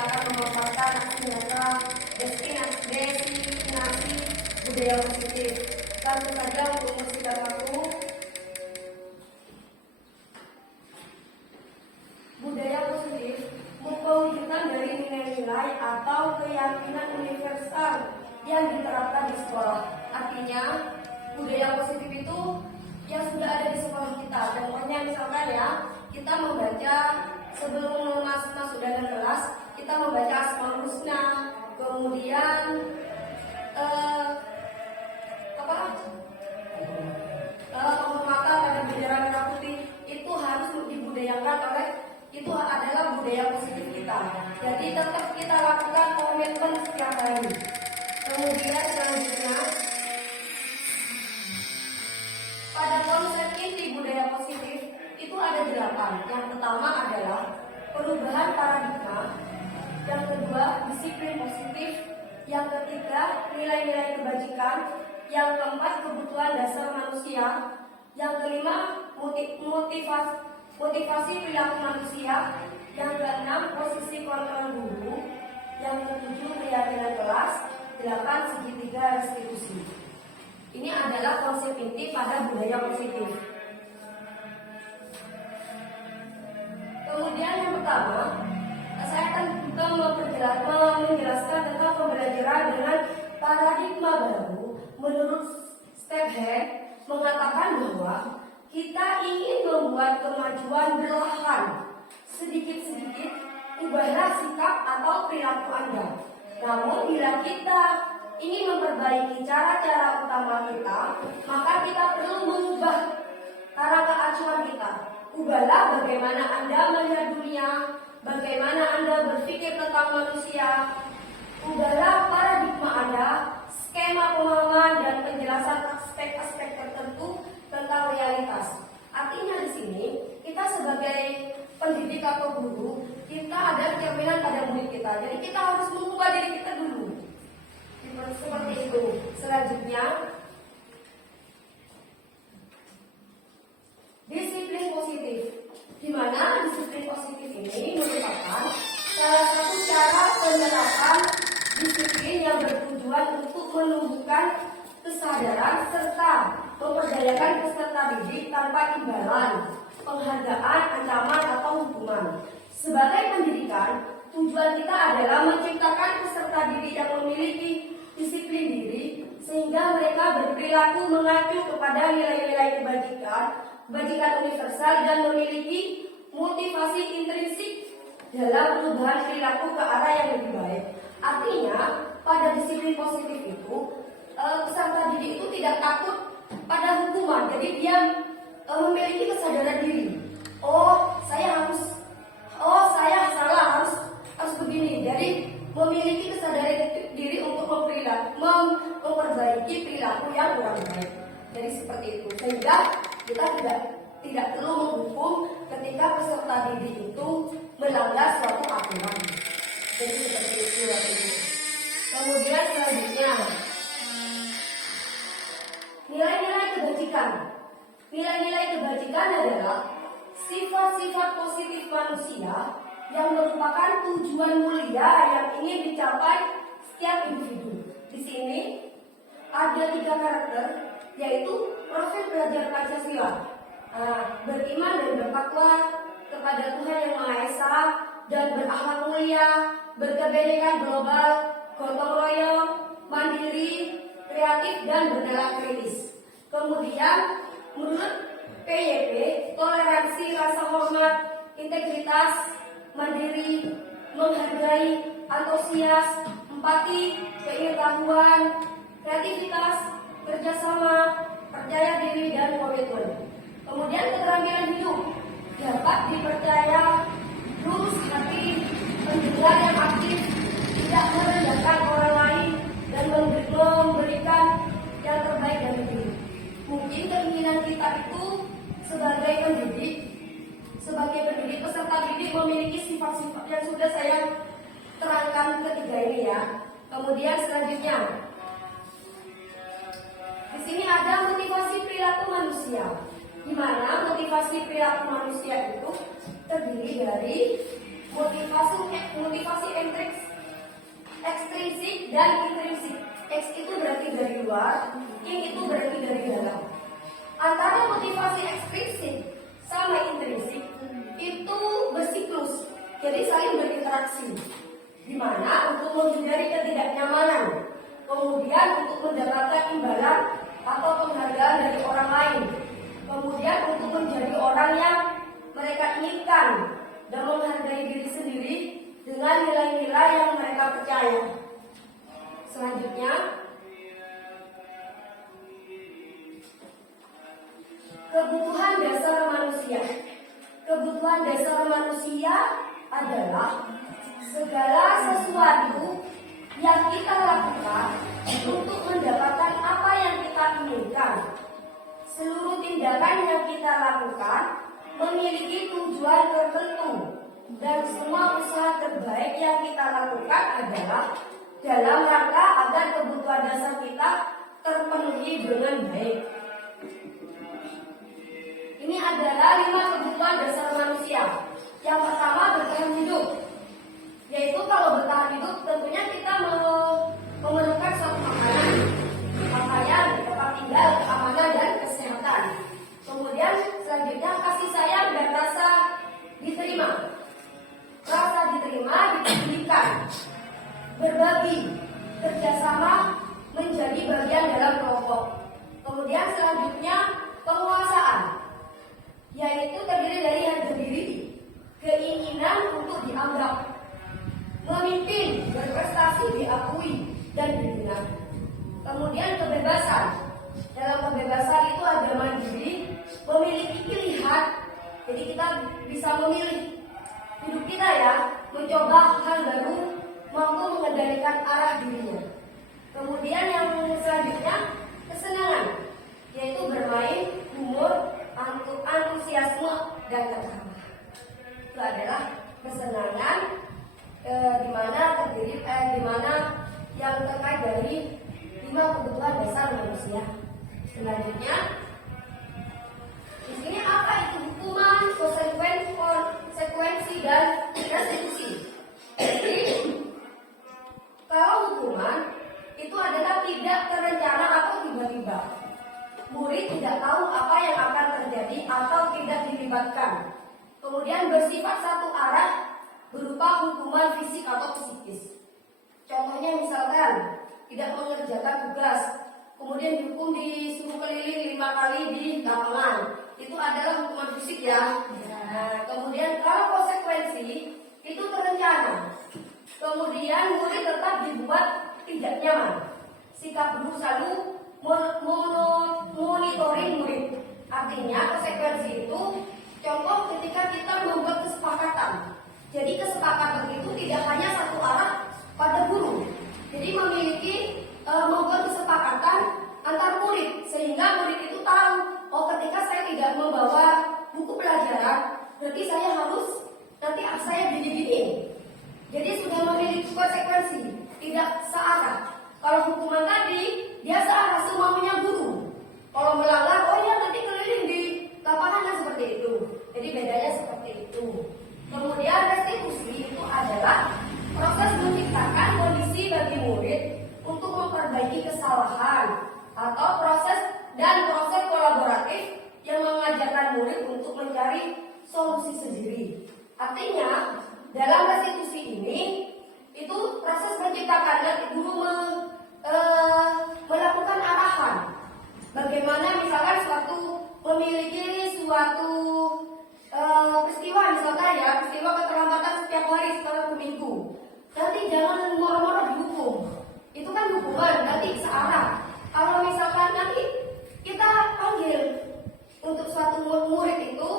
akan memaparkan aksi destinasi budaya positif. Langsung saja untuk membersihkan waktu. Budaya positif mewujudkan dari nilai-nilai atau keyakinan universal yang diterapkan di sekolah. Artinya, budaya positif itu yang sudah ada di sekolah kita. Contohnya misalkan ya, kita membaca sebelum masuk dalam kelas, kita membaca Asmaul Husna, kemudian penghormatan pada bendera merah putih itu harus dibudayakan oleh itu adalah budaya positif kita. Jadi tetap kita lakukan komitmen setiap hari. Kemudian selanjutnya pada konsep inti budaya positif itu ada 8. Yang pertama adalah perubahan paradigma, yang kedua disiplin positif, yang ketiga nilai-nilai kebajikan, yang keempat kebutuhan dasar manusia, yang kelima motivasi perilaku manusia, yang keenam posisi kontrol guru, yang ketujuh keyakinan kelas, 8 segitiga restitusi. Ini adalah konsep inti pada budaya positif. Kemudian yang pertama, saya akan juga menjelaskan tentang pembelajaran dengan paradigma baru. Menurut Stephen mengatakan bahwa kita ingin membuat kemajuan perlahan, sedikit-sedikit ubahlah sikap atau perilaku Anda. Namun bila kita ingin memperbaiki cara-cara utama kita, maka kita perlu mengubah cara keacuan kita. Ubahlah bagaimana Anda melihat dunia, bagaimana Anda berpikir tentang manusia. Ubahlah paradigma Anda, skema pemahaman dan penjelasan aspek-aspek tertentu tentang realitas. Artinya di sini kita sebagai pendidik atau guru, kita ada cerminan pada murid kita. Jadi kita harus mengubah diri kita dulu. Seperti itu. Selanjutnya, disiplin positif. Di mana disiplin positif ini merupakan salah satu cara penerapan disiplin yang bertujuan untuk menumbuhkan kesadaran serta memperdayakan peserta didik tanpa imbalan, penghargaan, ancaman atau hukuman. Sebagai pendidikan, tujuan kita adalah menciptakan peserta didik yang memiliki disiplin diri sehingga mereka berperilaku mengacu kepada nilai-nilai kebajikan universal dan memiliki motivasi intrinsik dalam perubahan perilaku ke arah yang lebih baik. Artinya, pada disiplin positif itu, peserta didik itu tidak takut pada hukuman. Jadi dia memiliki kesadaran diri. Saya salah, harus begini. Jadi memiliki kesadaran diri untuk memperbaiki perilaku yang kurang baik. Jadi seperti itu. Sehingga kita tidak perlu menghukum ketika peserta didik itu melanggar suatu aturan. Jadi seperti itu. Kemudian selanjutnya, nilai-nilai kebajikan. Nilai-nilai kebajikan adalah sifat-sifat positif manusia yang merupakan tujuan mulia yang ingin dicapai setiap individu. Di sini ada 3 karakter, yaitu profil pelajar Pancasila, beriman dan bertakwa kepada Tuhan Yang Maha Esa dan berakhlak mulia, berkebinekaan global, gotong royong, mandiri, kreatif dan bernalar kritis. Kemudian menurut PYP, toleransi, rasa hormat, integritas, mandiri, menghargai, antusias, empati, pengetahuan, kreativitas, kerjasama, percaya diri dan komitmen. Kemudian keterampilan hidup dapat dipercaya, lurus hati, pendengar yang aktif, tidak merendahkan orang lain dan memberikan yang terbaik dari diri. Mungkin keinginan kita itu sebagai pendidik peserta didik memiliki sifat-sifat yang sudah saya terangkan ketiga ini ya. Kemudian selanjutnya, di sini ada motivasi perilaku manusia, di mana motivasi perilaku manusia itu terdiri dari motivasi ekstrinsik dan intrinsik. X itu berarti dari luar, in itu berarti dari dalam. Antara motivasi ekstrinsik sama intrinsik itu bersiklus, jadi saling berinteraksi. Di mana untuk menghindari ketidaknyamanan, kemudian untuk mendapatkan imbalan atau penghargaan dari orang lain, kemudian untuk menjadi orang yang mereka inginkan dan menghargai diri sendiri dengan nilai-nilai yang mereka percaya. Selanjutnya, kebutuhan dasar manusia. Kebutuhan dasar manusia adalah segala sesuatu yang kita lakukan untuk mendapatkan apa yang kita inginkan. Seluruh tindakan yang kita lakukan memiliki tujuan tertentu, dan semua usaha terbaik yang kita lakukan adalah dalam rangka agar kebutuhan dasar kita terpenuhi dengan baik. Ini adalah 5 kebutuhan dasar manusia. Yang pertama, bertahan hidup. Yaitu kalau bertahan hidup tentunya kita memerlukan suatu makanan, pakaian, tempat tinggal, keamanan, dan kesehatan. Kemudian selanjutnya kasih sayang dan rasa diterima. Rasa diterima dipedulikan, berbagi, kerjasama menjadi bagian dalam kelompok. Kemudian selanjutnya penguasaan, yaitu terdiri dari harga diri, keinginan untuk dianggap, memimpin, berprestasi, diakui, dan didengar. Kemudian kebebasan. Dalam kebebasan itu ada mandiri, memiliki pilihan, jadi kita bisa memilih hidup kita ya, mencoba hal baru, mampu mengendalikan arah dirinya. Kemudian yang selanjutnya kesenangan, yaitu bermain, humor, antusiasme, dan ketawa. Itu adalah kesenangan di mana yang terkait dari 5 kebutuhan dasar manusia. Selanjutnya, di sini apa itu hukuman, konsekuensi, dan restitusi. Jadi, kalau hukuman itu adalah tidak terencana atau tiba-tiba. Murid tidak tahu apa yang akan terjadi atau tidak dilibatkan. Kemudian bersifat satu arah berupa hukuman fisik atau psikis. Contohnya misalkan tidak mengerjakan tugas, kemudian dihukum disuruh keliling 5 kali di lapangan. Itu adalah hukuman fisik ya. Nah, kemudian kalau konsekuensi itu terencana. Kemudian murid tetap dibuat tidak nyaman. Sikap guru selalu monitoring murid. Artinya konsekuensi itu contoh ketika kita membuat kesepakatan. Jadi kesepakatan itu tidak hanya satu arah pada guru. Jadi memiliki membuat kesepakatan antar murid sehingga murid itu tahu, oh ketika saya tidak membawa buku pelajaran, berarti saya harus nanti saya gini-gini. Jadi sudah memiliki konsekuensi, tidak searah. Kalau hukuman tadi dia searah semaunya guru. Kalau melanggar, oh ya nanti keliling di lapangan kan seperti itu. Jadi bedanya seperti itu. Kemudian restitusi itu adalah proses menciptakan kondisi bagi murid untuk memperbaiki kesalahan atau proses kolaboratif yang mengajarkan murid untuk mencari solusi sendiri. Artinya dalam restitusi ini itu proses menciptakan dan guru melakukan arahan. Bagaimana misalkan memiliki suatu peristiwa misalkan ya, peristiwa keterlambatan setiap hari setelah seminggu. Nanti jangan moro-moro dihukum. Itu kan hukuman, nanti searah. Kalau misalkan nanti kita panggil untuk suatu murid itu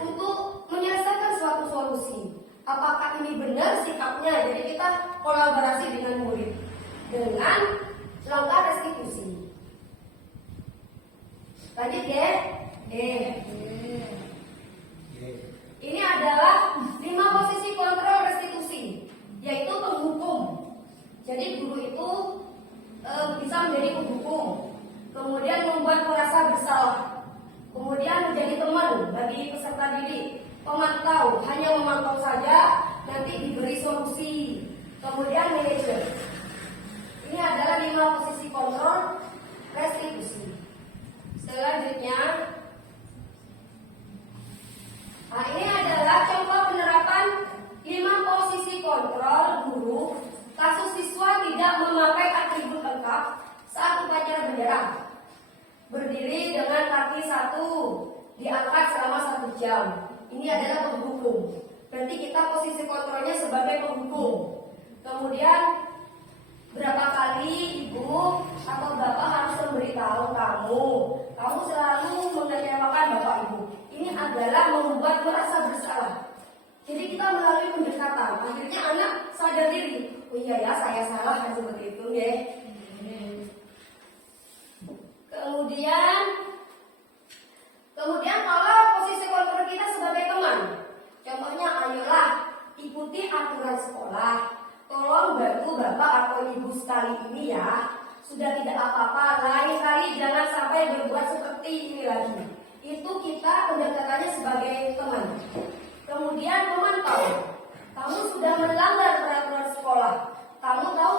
untuk menyelesaikan suatu solusi. Apakah ini benar sikapnya? Jadi kita kolaborasi dengan murid dengan langkah restitusi. Lanjut ya. Ini adalah 5 posisi kontrol restitusi, yaitu penghukum. Jadi guru itu bisa menjadi penghukum, kemudian membuat merasa bersalah, kemudian menjadi teman bagi peserta didik, pemantau, hanya memantau saja, nanti diberi solusi, kemudian manajer. Ini adalah 5 posisi kontrol restitusi. Selanjutnya, nah ini adalah contoh penerapan 5 posisi kontrol guru kasus siswa tidak memakai atribut lengkap saat upacara bendera. Berdiri dengan kaki 1, diangkat selama 1 jam. Ini adalah penghukum. Berarti kita posisi kontrolnya sebagai penghukum. Kemudian berapa kali ibu atau bapak harus memberitahu kamu selalu mengecewakan bapak ibu. Ini adalah membuat merasa bersalah. Jadi kita melalui pendekatan, akhirnya anak sadar diri. Oh iya ya, saya salah kan seperti itu ya. Kemudian kalau posisi kontrol kita sebagai teman, contohnya ayolah ikuti aturan sekolah. Tolong bantu bapak atau ibu sekali ini ya. Sudah tidak apa-apa, lain kali jangan sampai berbuat seperti ini lagi. Itu kita pendekatannya sebagai teman. Kemudian memantau. Kamu sudah melanggar peraturan sekolah. Kamu tahu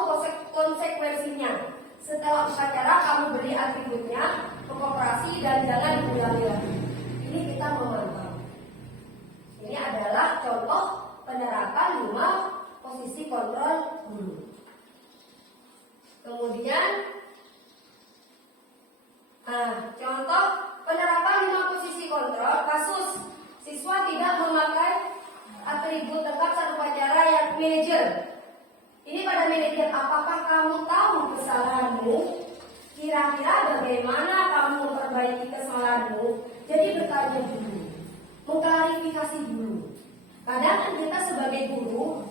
konsekuensinya. Setelah upacara kamu beri atributnya ke koperasi dan jangan diulangi lagi. Ini kita memantau. Ini adalah contoh penerapan 5 posisi kontrol guru. Kemudian, contoh penerapan 5 posisi kontrol kasus siswa tidak memakai atribut lengkap saat upacara yang manajer. Ini pada manajer, apakah kamu tahu kesalahanmu? Kira-kira bagaimana kamu memperbaiki kesalahanmu? Jadi bertanya dulu, mengklarifikasi dulu. Kadang kan kita sebagai guru,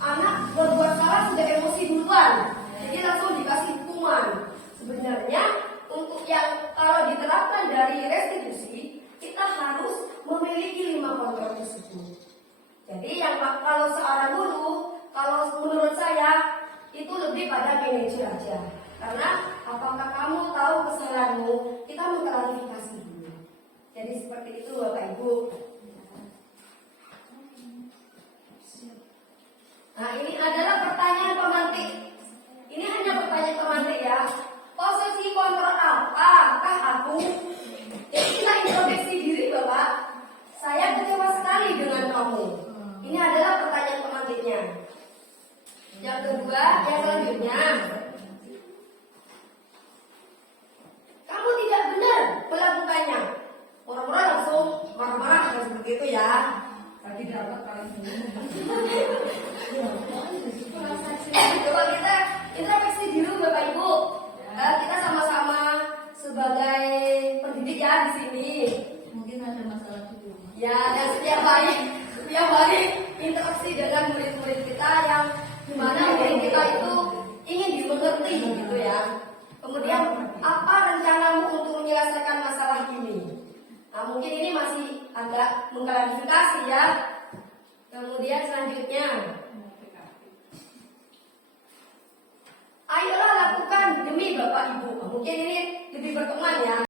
anak berbuat salah sudah emosi duluan, jadi langsung dikasih hukuman. Sebenarnya untuk yang kalau diterapkan dari restitusi, kita harus memiliki 5 kontrol tersebut. Jadi yang kalau seorang guru, kalau menurut saya itu lebih pada manajer aja. Karena apakah kamu tahu kesalahanmu? Kita mengklarifikasi dulu. Jadi seperti itu Bapak Ibu. Nah ini adalah pertanyaan pemantik. Ini hanya pertanyaan pemantik ya. Posisi kontrol apakah aku? Jadi kita introspeksi diri Bapak. Saya kecewa sekali dengan kamu. Ini adalah pertanyaan pemantiknya. Yang kedua, yang selanjutnya, kamu tidak benar melakukannya. Orang-orang langsung marah-marah seperti itu ya. Tadi dapat kali ini. Coba kita introspeksi dulu Bapak Ibu. Kita sama-sama sebagai pendidik ya di sini. Mungkin ada masalah di rumah. Ya, dan setiap hari interaksi dengan murid-murid kita yang dimana murid kita itu ingin dimengerti gitu ya. Kemudian apa rencanamu untuk menyelesaikan masalah ini? Nah, mungkin ini masih agak mengklarifikasi ya. Kemudian selanjutnya, ayolah lakukan demi Bapak Ibu. Mungkin ini lebih berteman ya.